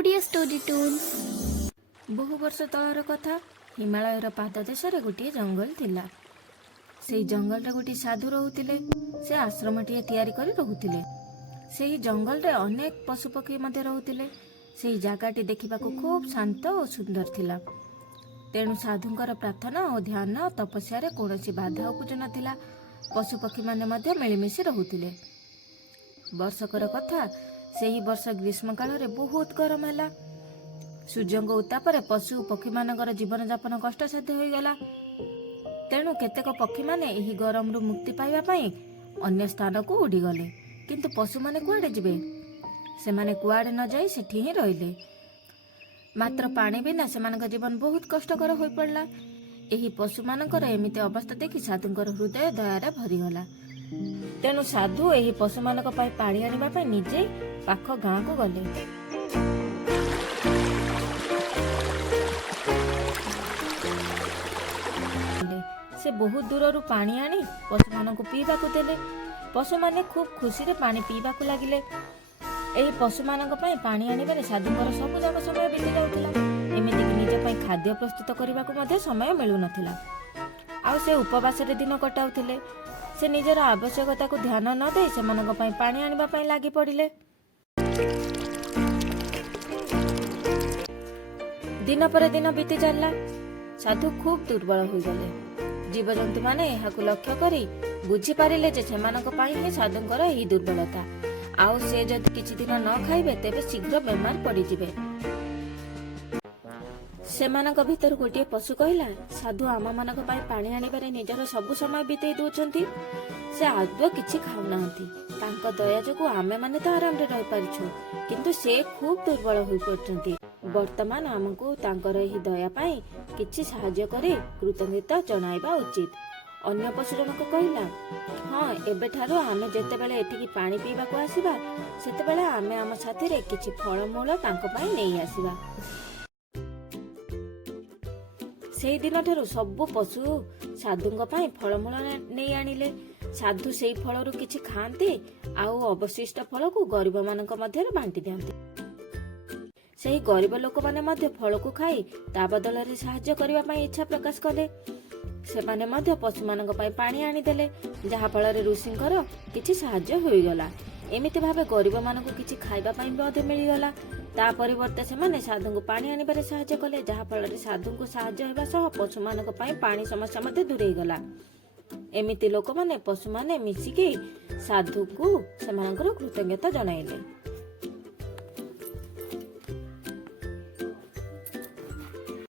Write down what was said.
Odia story toon. बहु वर्ष तलर कथा हिमालयर पाददेश गोटे जंगल थिला। से जंगल रे गोटे साधु रोहुतिले। से आश्रमटीए तैयारी करी रोहुतिले। सेही जंगल रे अनेक पशुपक्षी मध्य रोहुतिले। सेही जागाटी देखिबाकू खूब शांत और सुंदर थिला। तेणु साधुंकर प्रार्थना और ध्यान तपस्या कौनसी बाधा उपजु नथिला। पशुपक्षी माने मध्य मिलिमिशि रोहुतिले। वर्षकर कथा सेही वर्ष ग्रीष्म काल रे बहुत गरम हैला। सूर्यंग उत्तापरे पशु पक्षी मानकर जीवन जापन कष्टसाध्य हो गला। तेणु केतेक पक्षी माने एही गरम रु मुक्ति पाइबा पई अन्य स्थान को उड़ी गले। किंतु पशु माने कुआडे जिबे? सेमाने कुआडे न जाई सेठी ही रहिले। मात्र पानी बिना सेमानक जीवन बहुत कष्टकर होई पड़ला। एही पशु मानकर एमिते अवस्था देखि साधुंकर हृदय दयारे भरीगला। तेणु साधु एही पशु मानक पई पानी आनिबा पई निजे पाख गाँ को गले। से बहुत दूर पानी आनी पशु मानक पीवाकू देले। पशु माने खूब खुशी रे पानी पीवाकू लागिले। एही पशु मानक पई पानी आनिबारे साधुंकर सब जाक समय बीती जाउथिला। एमिति कि निज पई खाद्य प्रस्तुत करबाकू मध्ये समय मिलु नथिला। आ से उपवास रे दिन कटाउथिले। से निजर आवश्यकता को ध्यान न दे सेमानक पई पानी आनिबा पई लागि पड़िले। दिन पर दिन बीती चलला। साधु खूब दुर्बल हो गले। जीवजंतु माने एहाकू लक्ष्य करी बुझी पारिले जे सेमानक पई ही साधुंकर एही दुर्बलता। आउ से जदि किछि दिन न खाइबे तेबे शीघ्र बेमार पड़ी जिबे। सेमानक भितर गोटे पशु कहला, साधु आमा मानक पई पानी आनिबारे निजर सब समय बीतेई दोचंती। से आदौ किछि खाउ नाहंती। तांक दया जोगु आमे माने तो आराम रे रहि पारिछु, किंतु से खूब दुर्बल होई पड़चंती। वर्तमान आमको तांकर एही दया पई किछि सहाय्य करी कृतज्ञता जणाइबा उचित। अन्य पशु जनक कहला, हाँ एबे ठारो आमे जेतेबेले एठिकी पानी पीबाकू आसीबा सेतेबेले आमे आम साथी रे किछि फळमूल तांक पई नेई आसीबा। सेही दिन ठारू सबु पशु साधुंक पई फळमूल नेई आनिले। साधु सेही फळरू किछि खाआंती आउ अवशिष्ट फळ को गरीब मानक मध्य बांटी दियंती। सेही गरीब लोक माने मध्य फळ को खाई ता बदल रे सहाय्य करबा पई इच्छा प्रकाश कले। सेमाने मध्य पशु मानक पई पानी आनी देले, जहा फल रे ऋषिंकर किछि सहाय्य होई गला। एमिति भाबे गरीब मानक किछि खाइबा पई मध्य मिली गला। ता परिवर्ते सेमाने साधु को पानी आनिबारे सहाय्य कले, जहा फल रे साधु को सहाय्य हेबा सह पशु मानक पई पानी समस्या मध्य दूरेई गला। एमिति लोक माने पशु माने मिसिके साधु को सेमानकर कृतज्ञता जणाइले।